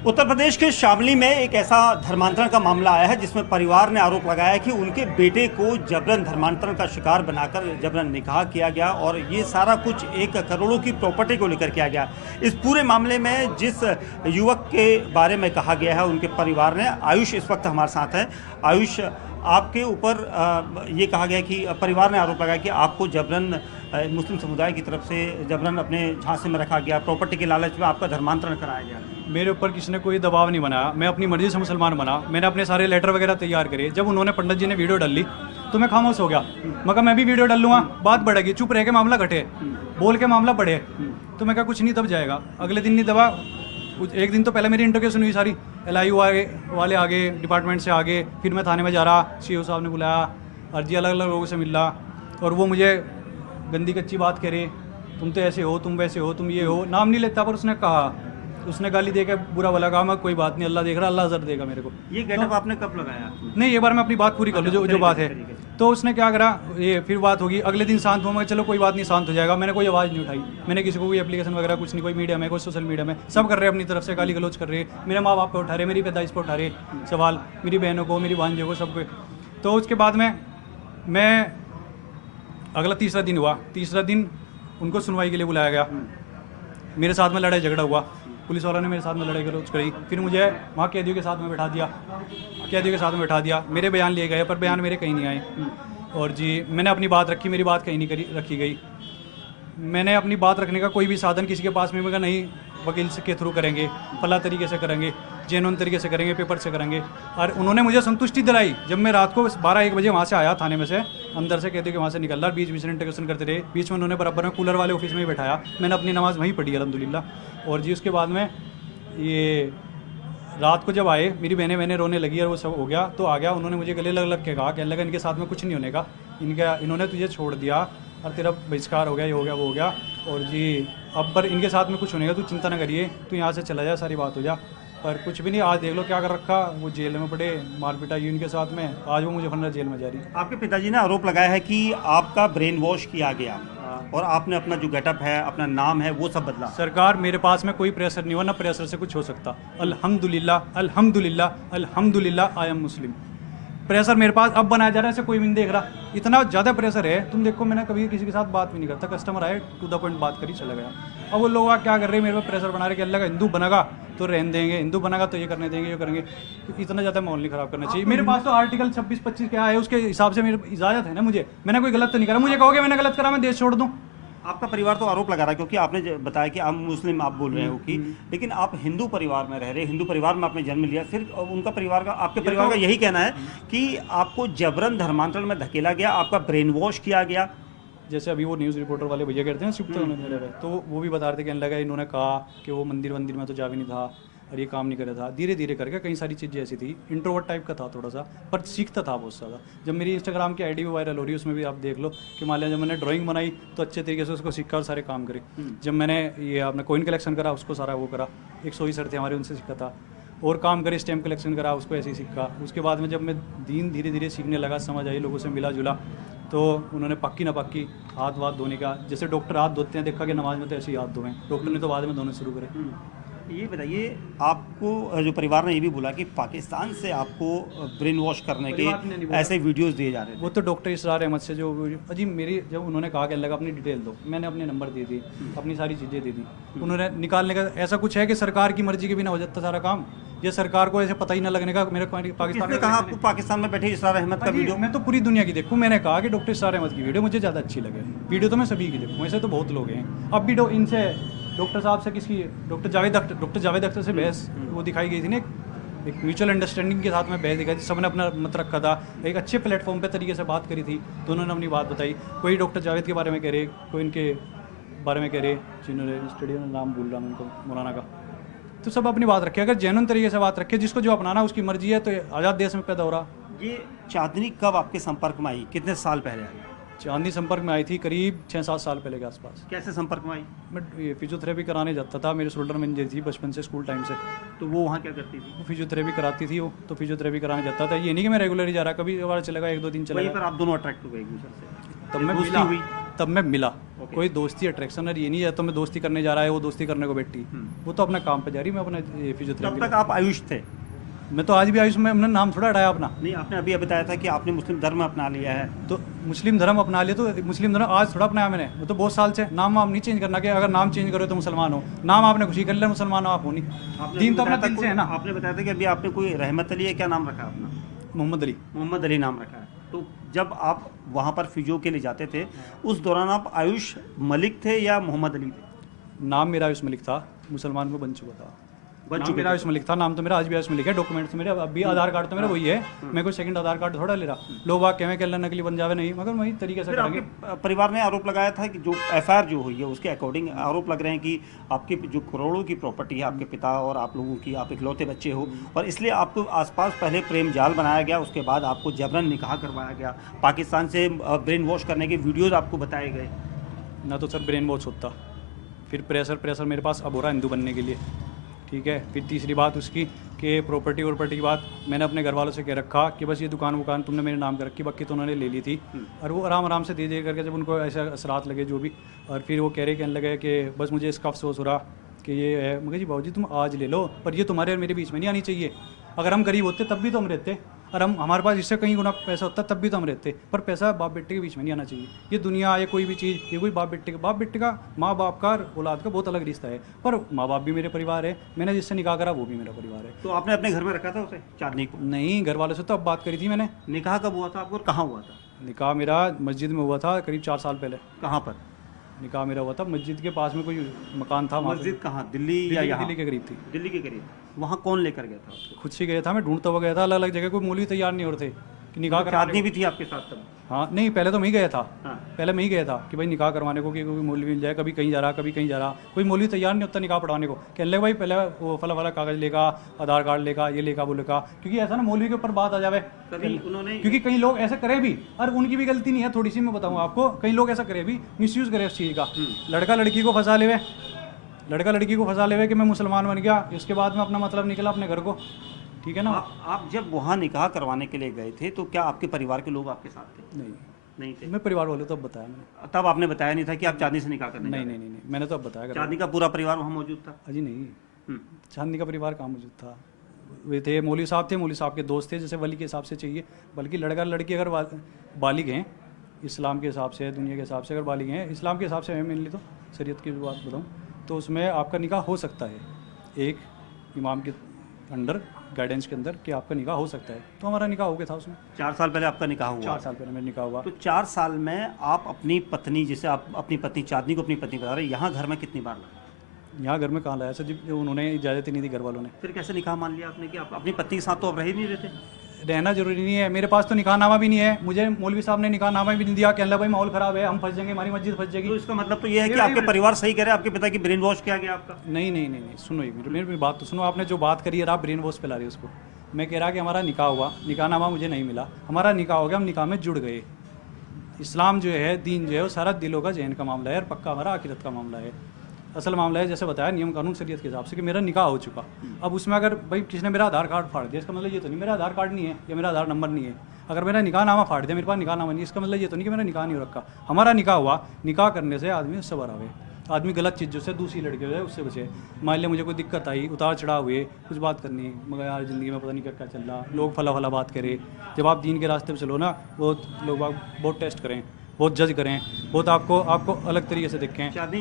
उत्तर प्रदेश के शामली में एक ऐसा धर्मांतरण का मामला आया है जिसमें परिवार ने आरोप लगाया है कि उनके बेटे को जबरन धर्मांतरण का शिकार बनाकर जबरन निकाह किया गया और ये सारा कुछ एक करोड़ों की प्रॉपर्टी को लेकर किया गया। इस पूरे मामले में जिस युवक के बारे में कहा गया है उनके परिवार ने, आयुष इस वक्त हमारे साथ है। आयुष, आपके ऊपर ये कहा गया कि परिवार ने आरोप लगाया कि आपको जबरन मुस्लिम समुदाय की तरफ से जबरन अपने झांसे में रखा गया, प्रॉपर्टी के लालच में आपका धर्मांतरण कराया गया। मेरे ऊपर किसी ने कोई दबाव नहीं बनाया, मैं अपनी मर्जी से मुसलमान बना। मैंने अपने सारे लेटर वगैरह तैयार करे। जब उन्होंने पंडित जी ने वीडियो डाल ली तो मैं खामोश हो गया। मगर मैं भी वीडियो डाल लूँगा, बात बढ़ेगी। चुप रह के मामला घटे, बोल के मामला बढ़े, तो मैं क्या कुछ नहीं दब जाएगा। अगले दिन नहीं दबा, एक दिन तो पहले मेरी इंटरव्यू हुई सारी, LIU वाले आगे, डिपार्टमेंट से आगे। फिर मैं थाने में जा रहा, CO साहब ने बुलाया, अर्जी अलग अलग लोगों से मिल रहा और वो मुझे गंदी कच्ची बात कह रहे, तुम तो ऐसे हो, तुम वैसे हो, तुम ये हो। नाम नहीं लेता पर उसने गाली दे के बुरा भला कहा। मैं कोई बात नहीं, अल्लाह देख रहा, अल्लाह अजर देगा मेरे को। ये गेटअप आपने कब लगाया? नहीं, ये बार मैं अपनी बात पूरी कर लूँ जो बात है। तो उसने क्या करा, ये फिर बात होगी। अगले दिन शांत हुआ, मैं चलो कोई बात नहीं, शांत हो जाएगा। मैंने कोई आवाज़ नहीं उठाई, मैंने किसी को कोई एप्लीकेशन वगैरह कुछ नहीं, कोई मीडिया में, कोई सोशल मीडिया में, सब कर रहे हैं अपनी तरफ से, गाली गलौज कर रहे हैं। मेरे माँ बाप पे उठा रहे, मेरी पैदाइश पे उठा रहे सवाल, मेरी बहनों को, मेरी भांजियों को, सबको। तो उसके बाद में मैं अगला तीसरा दिन हुआ, तीसरा दिन उनको सुनवाई के लिए बुलाया गया। मेरे साथ में लड़ाई झगड़ा हुआ, पुलिस वालों ने मेरे साथ में लड़ाई गलौज करी। फिर मुझे वहाँ कैदियों के साथ में बैठा दिया। मेरे बयान लिए गए पर बयान मेरे कहीं नहीं आए। और जी, मैंने अपनी बात रखी, मेरी बात कहीं नहीं रखी गई। मैंने अपनी बात रखने का कोई भी साधन किसी के पास में, मगर नहीं, वकील के थ्रू करेंगे, फला तरीके से करेंगे, जेन्युइन तरीके से करेंगे, पेपर से करेंगे। और उन्होंने मुझे संतुष्टि दिलाई। जब मैं रात को 12-1 बजे वहाँ से आया, थाने में से अंदर से कहते कि वहाँ से निकल रहा, बीच बीच में इंटरव्यूशन करते रहे। बीच में उन्होंने बराबर में कूलर वाले ऑफिस में ही बैठाया। मैंने अपनी नमाज़ वहीं पढ़ी अल्हम्दुलिल्लाह। और जी, उसके बाद में ये रात को जब आए, मेरी बहनें रोने लगी और वो सब हो गया, तो आ गया। उन्होंने मुझे गले लग के कहा, कहने लगा इनके साथ में कुछ नहीं होने का, इन्होंने तुझे छोड़ दिया और तेरा बहिष्कार हो गया, ये हो गया, वो हो गया। और जी, अब पर इनके साथ में कुछ होने का तू चिंता ना करिए, तू यहाँ से चला जा, सारी बात हो जा। पर कुछ भी नहीं, आज देख लो क्या कर रखा। वो जेल में पड़े, मार पिटाई इनके साथ में, आज वो मुझे फंडा जेल में जा रही। आपके पिताजी ने आरोप लगाया है कि आपका ब्रेन वॉश किया गया और आपने अपना जो गेटअप है, अपना नाम है, वो सब बदला। सरकार, मेरे पास में कोई प्रेशर नहीं हुआ, ना प्रेशर से कुछ हो सकता। अल्हम्दुलिल्लाह, अल्हम्दुलिल्लाह, अल्हम्दुलिल्लाह, आई एम मुस्लिम। प्रेशर मेरे पास अब बनाया जा रहा है, ऐसे कोई भी नहीं देख रहा। इतना ज़्यादा प्रेशर है, तुम देखो, मैंने कभी किसी के साथ बात भी नहीं करता। कस्टमर आए, टू द पॉइंट बात करी, चला गया। अब वो लोग क्या कर रहे हैं, मेरे पे प्रेशर बना रहे कि अल्लाह का हिंदू बनेगा तो रहने देंगे, हिंदू बनेगा तो ये करने देंगे, ये करेंगे। इतना ज़्यादा माहौल नहीं ख़राब करना चाहिए। मेरे पास तो आर्टिकल 26-25 क्या है, उसके हिसाब से मेरी इजाज़त है ना। मैंने कोई गलत तो नहीं करा। मुझे कहोगे मैंने गलत करा, मैं देश छोड़ दूँ? आपका परिवार तो आरोप लगा रहा है क्योंकि आपने बताया कि आप मुस्लिम, आप बोल रहे हो कि, लेकिन आप हिंदू परिवार में रह रहे, हिंदू परिवार में आपने जन्म लिया, फिर उनका परिवार का, आपके परिवार का यही कहना है कि आपको जबरन धर्मांतरण में धकेला गया, आपका ब्रेन वॉश किया गया। जैसे अभी वो न्यूज़ रिपोर्टर वाले भैया कहते हैं शिफ्ट होने मेरे, तो वो भी बता रहे थे, कहने लगा इन्होंने कहा कि वो मंदिर में तो जा भी नहीं था और ये काम नहीं कर रहा था। धीरे धीरे करके कई सारी चीज़ें ऐसी थी। इंट्रोवर्ट टाइप का था थोड़ा सा, पर सीखता था बहुत ज़्यादा। जब मेरी इंस्टाग्राम की आईडी भी वायरल हो रही है, उसमें भी आप देख लो कि मान लिया जब मैंने ड्राइंग बनाई तो अच्छे तरीके से उसको सीखा और सारे काम करे। जब मैंने ये अपना कॉइन कलेक्शन करा, उसको सारा वो करा, 100 सर थे हमारे, उनसे सीखा था। और काम करे, स्टैम्प कलेक्शन करा, उसको ऐसे ही सीखा। उसके बाद में जब मैं दीन धीरे धीरे सीखने लगा, समझ आई, लोगों से मिला जुला, तो उन्होंने पक्की ना पक्की हाथ वाथ धोने का, जैसे डॉक्टर हाथ धोते हैं, देखा कि नमाज में तो ऐसे ही हाथ धोएं। डॉक्टर ने तो बाद में धोने शुरू करे। ये बताइए, आपको जो परिवार ने ये भी बोला कि पाकिस्तान से आपको ब्रेन वॉश करने के ऐसे वीडियोस दिए जा रहे थे। वो तो डॉक्टर इसरार अहमद से जो अजी मेरी, जब उन्होंने कहा कि लगा अपनी डिटेल दो, मैंने अपने नंबर दे दिए, अपनी सारी चीज़ें दे दी। उन्होंने निकालने का ऐसा कुछ है कि सरकार की मर्जी के बिना हो जाता सारा काम। ये सरकार को ऐसे पता ही ना लगने का। मेरे पाकिस्तान में कहा आपको पाकिस्तान में बैठे इसरार अहमद का वीडियो? मैं तो पूरी दुनिया की देखूँ। मैंने कहा कि डॉक्टर इसरार अहमद की वीडियो मुझे ज़्यादा अच्छी लगे। वीडियो तो मैं सभी की देखूँ, ऐसे तो बहुत लोग हैं। अब भी इनसे डॉक्टर साहब से, किसकी, डॉक्टर जावेद अख्तर से बहस वो दिखाई गई थी ना, एक म्यूचुअल अंडरस्टैंडिंग के साथ में बहस दिखाई थी। सबने अपना मत रखा था, एक अच्छे प्लेटफॉर्म पे तरीके से बात करी थी, दोनों ने अपनी बात बताई। कोई डॉक्टर जावेद के बारे में कह रहे, कोई इनके बारे में कह रहे, जिन्होंने स्टूडियो में नाम भूल रहा मैं उनको, मौलाना का। तो सब अपनी बात रखे, अगर जेन्युइन तरीके से बात रखे, जिसको जो अपनाना उसकी मर्जी है, तो आज़ाद देश में पैदा हो रहा। ये चांदनी कब आपके संपर्क में आई, कितने साल पहले आई? चांदनी संपर्क में आई थी करीब 6-7 साल पहले के आसपास। कैसे संपर्क में आई? मैं ये फिजियोथेरेपी कराने जाता था, मेरे शोल्डर में इंजरी थी बचपन से, स्कूल टाइम से। तो वो वहाँ क्या करती थी? वो फिजियोथेरेपी कराती थी, वो तो फिजियोथेरेपी कराने जाता था। ये नहीं कि मैं रेगुलर ही जा रहा, कभी बार चलेगा, 1-2 दिन चलेगा। पर आप दोनों अट्रैक्ट हो गए एक दूसरे से, तब मैं मिला। कोई दोस्ती अट्रैक्शन और ये नहीं है तो मैं दोस्ती करने जा रहा है वो दोस्ती करने को बैठी, वो तो अपना काम पे जा रही, मैं अपना तब फिजियोथेरेपी। तक तक आप आयुष थे? मैं तो आज भी आयुष में, हमने नाम थोड़ा हटाया अपना। नहीं, आपने अभी बताया था कि आपने मुस्लिम धर्म अपना लिया है। तो मुस्लिम धर्म अपना लिया, तो मुस्लिम धर्म आज थोड़ा अपनाया मैंने, वो तो बहुत साल से। नाम वाम नहीं चेंज करना कि अगर नाम चेंज करो तो मुसलमान हो, नाम आपने खुशी कर लिया मुसलमान हो, आप हो नहीं। आपने दीन तो बताया अपना था दिल से है ना। आपने बताया था कि अभी आपने कोई रहमत अली है, क्या नाम रखा है अपना? मोहम्मद अली। मोहम्मद अली नाम रखा है। तो जब आप वहाँ पर फिजियो के लिए जाते थे, उस दौरान आप आयुष मलिक थे या मोहम्मद अली थे? नाम मेरा आयुष मलिक था, मुसलमान में बन चुका था। बन नाम चुके मेरा थे। आयुष मलिक था, नाम तो मेरा आज भी आयुष मलिक है, डॉक्यूमेंट्स मेरे अब भी, आधार कार्ड तो मेरा वही है। मैं कोई सेकंड आधार कार्ड थोड़ा ले रहा, लोग बाग कहें कि अल्लाह नकली बन जावे, नहीं, मगर वही तरीके से फिर करेंगे। आपके परिवार ने आरोप लगाया था कि जो एफआईआर जो हुई है उसके अकॉर्डिंग आरोप लग रहे हैं कि आपकी जो करोड़ों की प्रॉपर्टी है आपके पिता और आप लोगों की, आप इकलौते बच्चे हो और इसलिए आपको आसपास पहले प्रेम जाल बनाया गया, उसके बाद आपको जबरन निकाह करवाया गया, पाकिस्तान से ब्रेन वॉश करने के वीडियोज़ आपको बताए गए। ना तो सर ब्रेन वॉश होता, फिर प्रेशर मेरे पास अब हो रहा हिंदू बनने के लिए, ठीक है। फिर तीसरी बात उसकी कि प्रॉपर्टी की बात मैंने अपने घर वालों से कह रखा कि बस ये दुकान तुमने मेरे नाम कर रखी, बाकी तो उन्होंने ले ली थी। और वो आराम से दे करके जब उनको ऐसे असरात लगे जो भी, और फिर वो कहने लगे कि बस मुझे इसका अफसोस हो रहा कि ये है। मगर जी बाबूजी तुम आज ले लो, पर ये तुम्हारे और मेरे बीच में नहीं आनी चाहिए। अगर हम गरीब होते तब भी तो हम रहते, और हमारे पास इससे कहीं गुना पैसा होता तब भी तो हम रहते, पर पैसा बाप बेटे के बीच में नहीं आना चाहिए। ये दुनिया या कोई भी चीज़, ये कोई बाप बेटे का, माँ बाप का और औलाद का बहुत अलग रिश्ता है। पर माँ बाप भी मेरे परिवार है, मैंने जिससे निकाह करा वो भी मेरा परिवार है। तो आपने अपने घर में रखा था उसे, चांदनी को? नहीं, घर वालों से तो अब बात करी थी मैंने। निकाह कब हुआ था आपको और कहाँ हुआ था? निकाह मेरा मस्जिद में हुआ था करीब 4 साल पहले। कहाँ पर? निकाह मेरा हुआ था मस्जिद के पास में, कोई मकान था वहाँ पे। मस्जिद कहाँ, दिल्ली या यहाँ? दिल्ली के करीब थी। दिल्ली के करीब। वहाँ कौन लेकर गया था आपको? खुद से गया था, मैं ढूंढता हुआ गया था, अलग अलग जगह, कोई मौलवी तैयार नहीं हो रहे थे कि निकाह करवाने चांदनी भी थी आपके साथ तब? को। हाँ नहीं, पहले तो मैं ही गया था। हाँ। पहले मैं ही गया था कि भाई निकाह करवाने को, कि कोई मौलवी मिल जाए, कभी कहीं जा रहा, कभी कहीं जा रहा। कोई मौलवी तैयार नहीं होता निकाह पढ़ाने को, कहने लगे भाई पहले वो फला कागज लेगा, आधार कार्ड लेगा, ये लेगा वो लेगा, क्योंकि ऐसा ना मौलवी के ऊपर बात आ जावे। कभी उन्होंने क्योंकि कई लोग ऐसा करे भी, और उनकी भी गलती नहीं है थोड़ी सी, मैं बताऊँ आपको, कई लोग ऐसा करे भी, मिसयूज़ करे उस चीज़ का। लड़का लड़की को फंसा लेवे कि मैं मुसलमान बन गया, इसके बाद में अपना मतलब निकला अपने घर को, ठीक है ना। आप जब वहाँ निकाह करवाने के लिए गए थे तो क्या आपके परिवार के लोग आपके साथ थे? नहीं, नहीं थे। मैं परिवार वालों तो अब बताया मैंने। तब आपने बताया नहीं था कि आप चांदनी से निकाह करने नहीं जा नहीं नहीं नहीं, मैंने तो अब बताया रहे? करा। चांदनी का पूरा परिवार वहाँ मौजूद था? अजी नहीं, हम्म। चांदनी का परिवार कहाँ मौजूद था। वे थे मौलवी साहब, थे मौलवी साहब के दोस्त थे, जैसे वली के हिसाब से चाहिए। बल्कि लड़का लड़की अगर बालिग हैं इस्लाम के हिसाब से, दुनिया के हिसाब से अगर बालिग हैं, इस्लाम के हिसाब से मैं मेनली तो शरीयत की बात बताऊँ तो उसमें आपका निकाह हो सकता है, एक इमाम के अंडर गाइडेंस के अंदर, कि आपका निकाह हो सकता है। तो हमारा निकाह हो गया था उसमें। 4 साल पहले आपका निकाह हुआ? 4 साल पहले मेरा निकाह हुआ। तो 4 साल में आप अपनी पत्नी, जिसे आप अपनी पत्नी चांदनी को अपनी पत्नी बता रहे हैं, यहाँ घर में कितनी बार लाए? यहाँ घर में कहाँ लाया सर जी, उन्होंने इजाज़त ही नहीं दी घर वालों ने। फिर कैसे निकाह मान लिया आपने कि आप अपनी पत्नी के साथ तो अब रह ही नहीं रहते? रहना जरूरी नहीं है, मेरे पास तो निकाहनामा भी नहीं है, मुझे मौलवी साहब ने निकाहनामा भी नहीं दिया। कहने लगा भाई माहौल ख़राब है, हम फंस जाएंगे, हमारी मस्जिद फंस तो जाएगी। इसका मतलब तो ये है कि आपके परिवार सही कह रहे हैं, आपके पिता की ब्रेन वॉश किया गया आपका? नहीं नहीं नहीं नहीं, सुनो ये मेरी बात तो सुनो। आपने जो बात करी है आप ब्रेन वॉश पे ला रहे हो उसको। मैं कह रहा कि हमारा निकाह हुआ, निकाहनामा मुझे नहीं मिला, हमारा निकाह हो गया, हम निकाह में जुड़ गए। इस्लाम जो है, दीन जो है, वो सारा दिलों का जहन का मामला है, और पक्का हमारा आखिरत का मामला है। असल मामला है जैसे बताया नियम कानून शरीयत के हिसाब से कि मेरा निकाह हो चुका। अब उसमें अगर भाई किसी ने मेरा आधार कार्ड फाड़ दिया, इसका मतलब ये तो नहीं मेरा आधार कार्ड नहीं है या मेरा आधार नंबर नहीं है। अगर मेरा निकाहनामा फाड़ दिया, मेरे पास निकाहनामा नहीं, इसका मतलब ये तो नहीं कि मेरा निकाह नहीं हो रखा। हमारा निकाह हुआ, निकाह करने से आदमी सबर आवे, आदमी गलत चीज़ों से, दूसरी लड़की हो जाए उससे बचे। मान लिया मुझे कोई दिक्कत आई, उतार चढ़ाव हुए, कुछ बात करनी, मगर यार ज़िंदगी में पता नहीं क्या क्या चल रहा, लोग फला बात करें। जब आप दीन के रास्ते पर चलो ना, वो लोग बहुत टेस्ट करें, बहुत जज करें, बहुत आपको अलग तरीके से देखें। चांदनी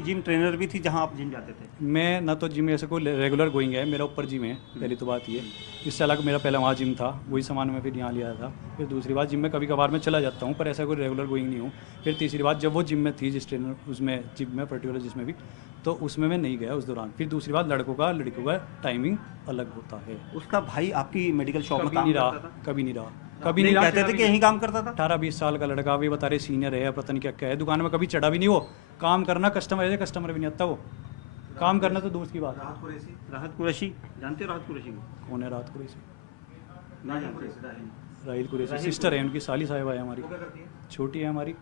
जिम ट्रेनर भी थी जहाँ आप जिम जाते थे? मैं ना तो जिम में ऐसे कोई रेगुलर गोइंग है, मेरा ऊपर जिम है, पहली तो बात ये। इससे अलग मेरा पहला वहाँ जिम था, वही सामान मैं फिर यहाँ लिया था। फिर दूसरी बात, जिम में कभी कभार मैं चला जाता हूँ, पर ऐसा कोई रेगुलर गोइंग नहीं हूँ। फिर तीसरी बात, जब वो जिम में थी, जिस ट्रेनर उसमें जिम में पर्टिकुलर जिसमें भी, तो उसमें मैं नहीं गया उस दौरान। फिर दूसरी बात, लड़कों का टाइमिंग अलग होता है। उसका भाई आपकी मेडिकल शॉप में कभी काम नहीं करता रहा, था? कभी नहीं रहा, कभी कभी नहीं रहा। कहते थे कि यही काम करता था? 18-20 साल का लड़का, भी बता रहे सीनियर है, पता नहीं क्या क्या है, दुकान में कभी चढ़ा भी नहीं। वो काम करना, कस्टमर है, कस्टमर भी नहीं आता वो, काम करना तो दूर की बात है। राहत कुरैशी जानते हो? राहत कुरैशी को? कौन है राहत कुरैशी? ना जानते? राहिल कुरैशी सिस्टर है उनकी, साली साहिबा है हमारी, छोटी है हमारी।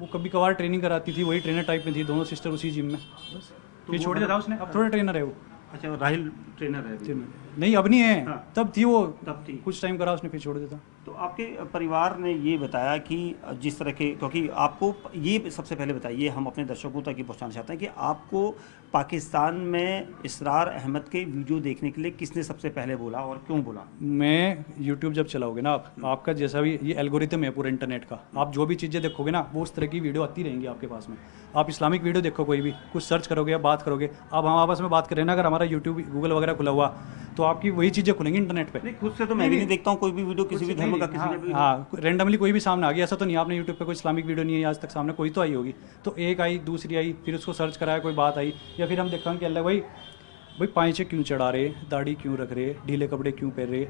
वो कभी कभार ट्रेनिंग कराती थी, वही ट्रेनर टाइप में थी, दोनों सिस्टर उसी जिम में। बस ये छोड़ दिया था उसने, अब थोड़ा ट्रेनर है वो। अच्छा, राहिल ट्रेनर है अभी। नहीं अब नहीं है, हाँ। तब थी वो, तब थी। कुछ टाइम करा उसने फिर छोड़ देता। तो आपके परिवार ने ये बताया कि जिस तरह के, क्योंकि आपको ये सबसे पहले बताइए, हम अपने दर्शकों तक ये पहुंचाना चाहते हैं कि आपको पाकिस्तान में इसरार अहमद के वीडियो देखने के लिए किसने सबसे पहले बोला और क्यों बोला? मैं यूट्यूब जब चलाओगे ना आप, आपका जैसा भी ये एल्गोरिथम है पूरे इंटरनेट का, आप जो भी चीज़ें देखोगे ना वो उस तरह की वीडियो आती रहेंगी आपके पास में। आप इस्लामिक वीडियो देखो, कोई भी कुछ सर्च करोगे या बात करोगे, अब हम आपस में बात करें ना, अगर हमारा यूट्यूब गूगल वगैरह खुला हुआ तो आपकी वही चीज़ें खुलेंगी इंटरनेट पे। नहीं, खुद से तो मैं भी नहीं देखता हूँ कोई भी वीडियो किसी भी धर्म का, किसी का भी। हाँ, रेंडमली कोई भी सामने आ गया, ऐसा तो नहीं आपने यूट्यूब पे कोई इस्लामिक वीडियो नहीं है आज तक सामने, कोई तो आई होगी, तो एक आई, दूसरी आई, फिर उसको सर्च कराया, कोई बात आई, या फिर हम देखा कि अल्लाह भाई पाँचे क्यों चढ़ा रहे, दाढ़ी क्यों रख रहे, ढीले कपड़े क्यों पहन रहे,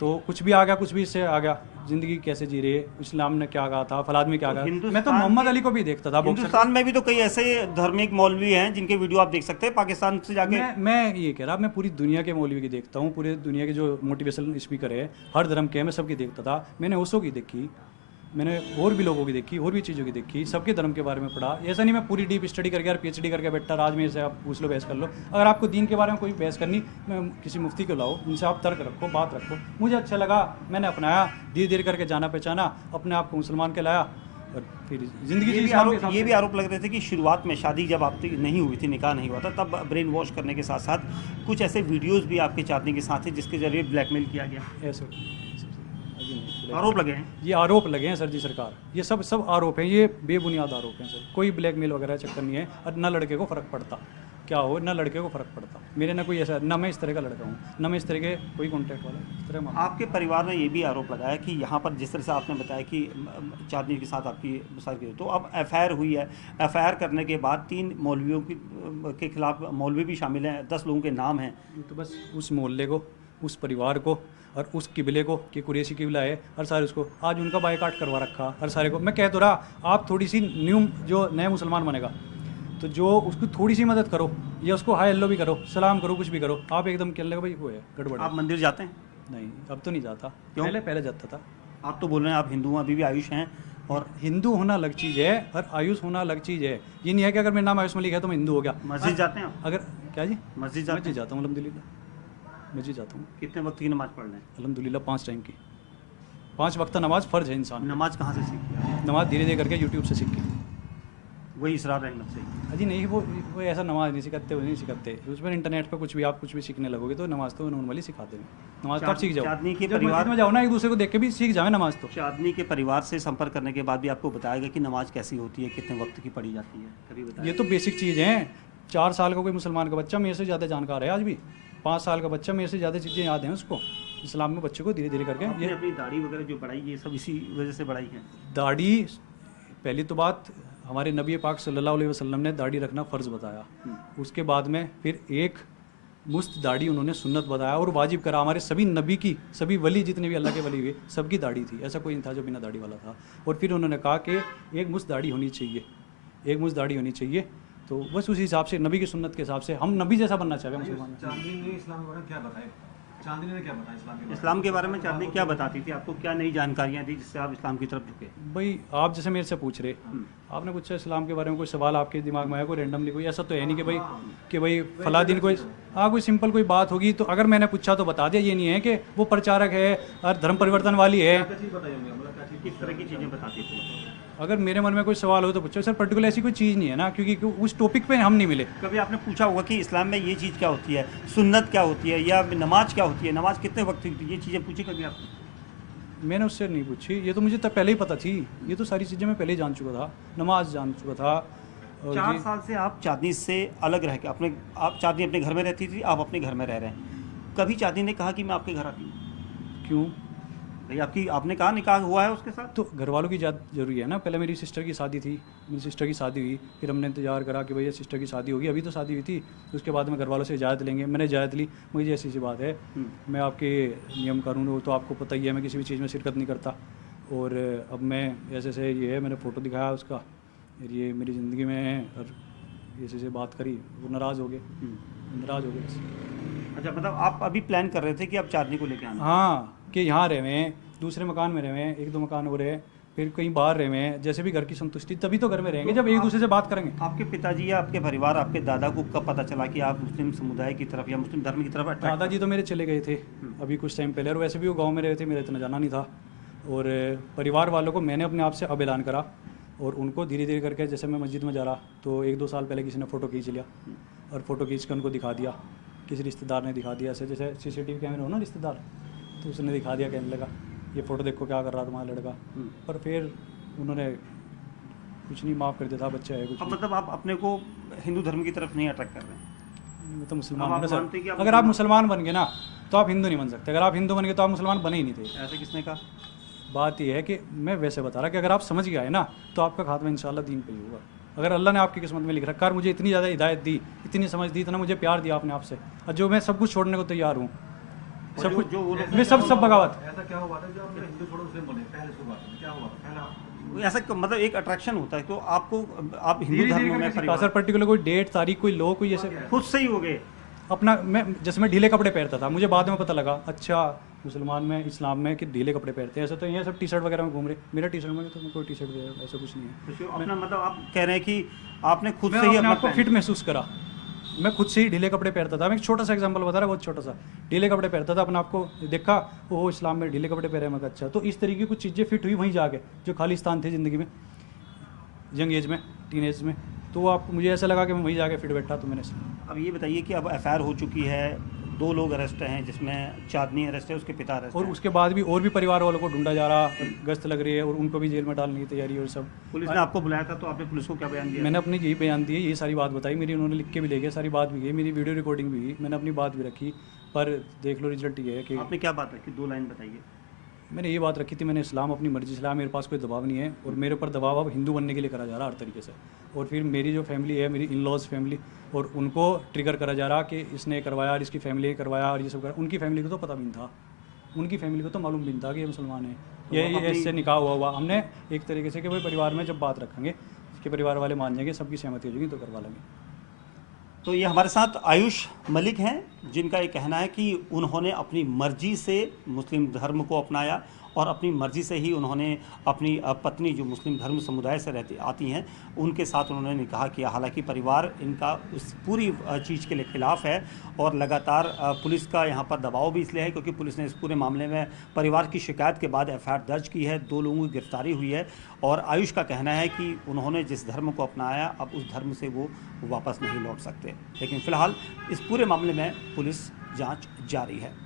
तो कुछ भी आ गया, कुछ भी इससे आ गया, ज़िंदगी कैसे जी रहे, इस्लाम ने क्या कहा था, फलाद में क्या कहा। मैं तो मोहम्मद अली को भी देखता था। हिंदुस्तान में भी तो कई ऐसे धार्मिक मौलवी हैं जिनके वीडियो आप देख सकते हैं पाकिस्तान से जाके। मैं ये कह रहा, मैं पूरी दुनिया के मौलवी की देखता हूँ, पूरी दुनिया के जो मोटिवेशनल स्पीकर है हर धर्म के, मैं सबकी देखता था। मैंने ओशो की देखी, मैंने और भी लोगों की देखी, और भी चीज़ों की देखी, सबके धर्म के बारे में पढ़ा। ऐसा नहीं मैं पूरी डीप स्टडी करके यार PhD करके बैठा, आज मेरे से आप पूछ लो, बहस कर लो। अगर आपको दीन के बारे में कोई बहस करनी, मैं किसी मुफ्ती को लाओ, उनसे आप तर्क रखो, बात रखो। मुझे अच्छा लगा, मैंने अपनाया, धीरे धीरे करके जाना पहचाना, अपने आप को मुसलमान कहलाया, और फिर जिंदगी ये भी आरोप लग रहे थे कि शुरुआत में शादी जब आपकी नहीं हुई थी, निकाह नहीं हुआ था, तब ब्रेन वॉश करने के साथ साथ कुछ ऐसे वीडियोस भी आपके चाहने के साथ थे जिसके जरिए ब्लैकमेल किया गया। ऐसे आरोप लगे हैं, ये आरोप लगे हैं सर जी सरकार, ये सब आरोप हैं, ये बेबुनियाद आरोप हैं सर। कोई ब्लैकमेल वगैरह चक्कर नहीं है, और ना लड़के को फ़र्क पड़ता क्या हो, ना लड़के को फ़र्क पड़ता। मेरे ना कोई ऐसा, ना मैं इस तरह का लड़का हूँ, ना मैं इस तरह के कोई कॉन्टैक्ट वाला इस तरह। आपके परिवार ने ये भी आरोप लगाया कि यहाँ पर जिस तरह से आपने बताया कि चांदनी के साथ आपकी शादी, तो अब FIR हुई है, FIR करने के बाद 3 मौलवियों के खिलाफ, मौलवी भी शामिल हैं, 10 लोगों के नाम हैं। तो बस उस मोहल्ले को, उस परिवार को और उस किबले को, कि कुरैशी किबला है, हर सारे उसको आज उनका बायकाट करवा रखा हर सारे को। मैं कह तो रहा, आप थोड़ी सी न्यू जो नया मुसलमान बनेगा तो जो उसको थोड़ी सी मदद करो, या उसको हाय हेलो भी करो, सलाम करो, कुछ भी करो, आप एकदम कह लेगा भाई वो है गड़बड़। आप मंदिर जाते हैं? नहीं, अब तो नहीं जाता, क्यों? पहले जाता था। आप तो बोल रहे हैं आप हिंदू हैं, अभी भी आयुष हैं, और हिंदू होना अलग चीज़ है और आयुष होना अलग चीज़ है। ये नहीं है कि अगर मेरा नाम आयुष मलिक है तो मैं हिंदू हो गया। मस्जिद जाते हैं आप? अगर क्या जी, मस्जिद जाते मस्जिद जाता हूँ अल्हम्दुलिल्लाह, मस्जिद जाता हूँ। कितने वक्त की नमाज पढ़ रहे हैं? अल्हम्दुलिल्लाह 5 टाइम की, 5 वक्त नमाज फ़र्ज है इंसान। नमाज कहाँ से सीखी? नमाज धीरे धीरे करके यूट्यूब से सीख के। वही इसरार अहमद से? अजी नहीं, वो ऐसा नमाज नहीं सिखाते, वो नहीं सिखाते उस पर। इंटरनेट पे कुछ भी आप कुछ भी सीखने लगोगे तो नमाज तो नॉर्मली सिखाते हैं। नमाज तो आप सीख जाओ, चांदनी के जब परिवार मस्जिद में जाओ ना, एक दूसरे को देख के भी सीख जाए नमाज तो। चांदनी के परिवार से संपर्क करने के बाद भी आपको बताया गया कि नमाज कैसी होती है, कितने वक्त की पढ़ी जाती है, कभी बताया? ये तो बेसिक चीज़ हैं। 4 साल का कोई मुसलमान का बच्चा मेरे से ज़्यादा जानकार है आज भी। 5 साल का बच्चा मेरे से ज़्यादा चीज़ें याद हैं उसको। इस्लाम में बच्चे को धीरे धीरे करके ये अपनी दाढ़ी वगैरह जो बढ़ाई, ये सब इसी वजह से बढ़ाई है? दाढ़ी, पहली तो बात हमारे नबी पाक सल्लल्लाहु अलैहि वसल्लम ने दाढ़ी रखना फ़र्ज़ बताया। उसके बाद में फिर एक मुस्त दाढ़ी उन्होंने सुन्नत बताया और वाजिब करा। हमारे सभी नबी की, सभी वली जितने भी अल्लाह के वली हुए, सबकी दाढ़ी थी, ऐसा कोई नहीं था जो बिना दाढ़ी वाला था। और फिर उन्होंने कहा कि एक मुस्त दाढ़ी होनी चाहिए, एक मुस्त दाढ़ी होनी चाहिए। तो बस उसी हिसाब से, नबी की सुन्नत के हिसाब से हम नबी जैसा बनना चाहते हैं मुसलमान। चांदनी ने इस्लाम के बारे में क्या बताया? चांदनी ने क्या बताया इस्लाम के बारे में? चांदनी क्या बताती थी आपको, क्या नई जानकारियाँ थी जिससे आप इस्लाम की तरफ झुके? भाई आप जैसे मेरे से पूछ रहे, आपने पूछा इस्लाम के बारे में, कोई सवाल आपके दिमाग में आया कोई रेंडमली, कोई ऐसा तो है नहीं कि भाई फला दिन कोई, हाँ कोई सिंपल कोई बात होगी तो अगर मैंने पूछा तो बता दिया। ये नहीं है कि वो प्रचारक है और धर्म परिवर्तन वाली है। किस तरह की चीज़ें बताती थी? अगर मेरे मन में कोई सवाल हो तो पूछो सर। पर्टिकुलर ऐसी कोई चीज़ नहीं है ना, क्योंकि उस टॉपिक पे हम नहीं मिले। कभी आपने पूछा होगा कि इस्लाम में ये चीज़ क्या होती है, सुन्नत क्या होती है, या नमाज क्या होती है, नमाज कितने वक्त की होती है, ये चीज़ें पूछी कभी आपने? मैंने उससे नहीं पूछी, ये तो मुझे तब पहले ही पता थी। ये तो सारी चीज़ें मैं पहले ही जान चुका था, नमाज जान चुका था। 4 साल से आप चांदनी से अलग रह के, आप चांदनी अपने घर में रहती थी, आप अपने घर में रह रहे हैं। कभी चांदनी ने कहा कि मैं आपके घर आती हूँ? क्यों भाई आपने कहा निकाह हुआ है उसके साथ? तो घर वालों की इजाज़त जरूरी है ना। पहले मेरी सिस्टर की शादी थी, मेरी सिस्टर की शादी हुई, फिर हमने इंतजार करा कि भैया सिस्टर की शादी होगी, अभी तो शादी हुई थी। उसके बाद में घर वालों से इजाज़त लेंगे, मैंने इजाज़त ली। मुझे ऐसी सी बात है, मैं आपके नियम कानून तो आपको पता ही है, मैं किसी भी चीज़ में शिरकत नहीं करता। और अब मैं ऐसे ये है, मैंने फ़ोटो दिखाया उसका, ये मेरी ज़िंदगी में है, और ऐसे बात करी, वो नाराज़ हो गए, नाराज़ हो गए। अच्छा, मतलब आप अभी प्लान कर रहे थे कि आप चांदनी को लेके आना? हाँ, कि यहाँ रहे हैं, दूसरे मकान में रहे हैं, 1-2 मकान हो रहे हैं, फिर कहीं बाहर रहे हुए हैं, जैसे भी घर की संतुष्टि, तभी तो घर में रहेंगे जब एक दूसरे से बात करेंगे। आपके पिताजी या आपके परिवार, आपके दादा को कब पता चला कि आप मुस्लिम समुदाय की तरफ या मुस्लिम धर्म की तरफ अट्रैक्ट? दादाजी तो मेरे चले गए थे अभी कुछ टाइम पहले, और वैसे भी वो गांव में रहे थे, मेरा इतना जाना नहीं था। और परिवार वालों को मैंने अपने आप से अब ऐलान करा, और उनको धीरे धीरे करके, जैसे मैं मस्जिद में जा रहा तो 1-2 साल पहले किसी ने फ़ोटो खींच लिया और फ़ोटो खींच के उनको दिखा दिया, किसी रिश्तेदार ने दिखा दिया, ऐसे जैसे CCTV कैमरे हो ना रिश्तेदार, तो उसने दिखा दिया, कहने लगा ये फ़ोटो देखो क्या कर रहा तुम्हारा लड़का। पर फिर उन्होंने कुछ नहीं, माफ़ कर दिया था, बच्चा है कुछ अब मतलब आप अपने को हिंदू धर्म की तरफ नहीं अट्रैक्ट कर रहे हैं? नहीं। मैं तो मुसलमान अब हूं आप ना मानते हैं कि सर। आप अगर आप मुसलमान बन गए ना तो आप हिंदू नहीं बन सकते, अगर आप हिंदू बन गए तो आप मुसलमान बने ही नहीं थे। ऐसे किसने कहा? बात यह है कि मैं वैसे बता रहा कि अगर आप समझ गए हैं ना तो आपका खात्मा इंशाल्लाह दीन पे ही होगा। अगर अल्लाह ने आपकी किस्मत में लिख रखा है, मुझे इतनी ज़्यादा हिदायत दी, इतनी समझ दी, इतना मुझे प्यार दिया आपने आपसे, और जो मैं सब कुछ छोड़ने को तैयार हूँ, सब कुछ, जो वो लोग मैं सब बगावत। ऐसा क्या हुआ था जो आपने हिंदू छोड़ो मुस्लिम बने? पहले शुरुआत में क्या हुआ था? पहला ऐसा मतलब एक अट्रैक्शन होता है, तो आपको आप हिंदू धर्म में सर परिवार पर्टिकुलर कोई डेट, तारीख, कोई लो, कोई ऐसे खुद से ही हो गए? अपना, मैं जैसे मैं ढीले कपड़े पहनता था, मुझे बाद में पता लगा अच्छा मुसलमान में, इस्लाम में कि ढीले कपड़े पहनते हैं। ऐसे तो ये सब टी-शर्ट वगैरह में घूम रहे, मेरा टी-शर्ट में तो कोई टी-शर्ट वगैरह ऐसा कुछ नहीं है। तो अपना मतलब आप कह रहे हैं कि आपने खुद मैं से ही अपने अपना आप को फिट महसूस करा, मैं खुद से ही ढीले कपड़े पहनता था। मैं एक छोटा सा एग्जांपल बता रहा, बहुत छोटा सा, ढीले कपड़े पहनता था, अपने आप को देखा, वो इस्लाम में ढीले कपड़े पहने, मैं कहा अच्छा। तो इस तरीके की कुछ चीज़ें फिट हुई वहीं जाके, जो खालिस्तान थे ज़िंदगी में, यंग एज में, टीन एज में, तो वो आप, मुझे ऐसा लगा कि मैं वहीं जाके फिट बैठा, तो मैंने। अब ये बताइए कि अब FIR हो चुकी है, 2 लोग अरेस्ट हैं, जिसमें चांदनी अरेस्ट है, उसके पिता अरेस्ट और हैं। उसके बाद भी और भी परिवार वालों को ढूंढा जा रहा, और गश्त लग रही है, और उनको भी जेल में डालने की तैयारी, और सब। पुलिस ने आपको बुलाया था, तो आपने पुलिस को क्या बयान दिया? मैंने अपनी यही बयान दिए, यही सारी बात बताई मेरी, उन्होंने लिख के भी ले गए, सारी बात भी गई, मेरी वीडियो रिकॉर्डिंग भी गई, मैंने अपनी बात भी रखी। पर देख लो रिजल्ट ये है कि आपने क्या बात रखी? 2 लाइन बताइए। मैंने ये बात रखी थी, मैंने इस्लाम अपनी मर्जी से लाया, मेरे पास कोई दबाव नहीं है, और मेरे ऊपर दबाव अब हिंदू बनने के लिए करा जा रहा है हर तरीके से। और फिर मेरी जो फैमिली है, मेरी इन-लॉज फैमिली, और उनको ट्रिगर करा जा रहा कि इसने करवाया और इसकी फैमिली ने करवाया और ये सब करा। उनकी फैमिली को तो पता भी नहीं था, उनकी फैमिली को तो मालूम भी नहीं था कि ये मुसलमान है, ये इससे निकाह हुआ। हमने एक तरीके से कि भाई परिवार में जब बात रखेंगे कि परिवार वाले मान जाएंगे, सबकी सहमति हो जाएगी, तो करवा लेंगे। तो ये हमारे साथ आयुष मलिक हैं, जिनका ये कहना है कि उन्होंने अपनी मर्जी से मुस्लिम धर्म को अपनाया, और अपनी मर्जी से ही उन्होंने अपनी पत्नी, जो मुस्लिम धर्म समुदाय से रहती आती हैं, उनके साथ उन्होंने निकाह किया। हालांकि परिवार इनका उस पूरी चीज़ के लिए खिलाफ है, और लगातार पुलिस का यहाँ पर दबाव भी इसलिए है क्योंकि पुलिस ने इस पूरे मामले में परिवार की शिकायत के बाद FIR दर्ज की है, 2 लोगों की गिरफ्तारी हुई है। और आयुष का कहना है कि उन्होंने जिस धर्म को अपनाया, अब उस धर्म से वो वापस नहीं लौट सकते। लेकिन फ़िलहाल इस पूरे मामले में पुलिस जाँच जारी है।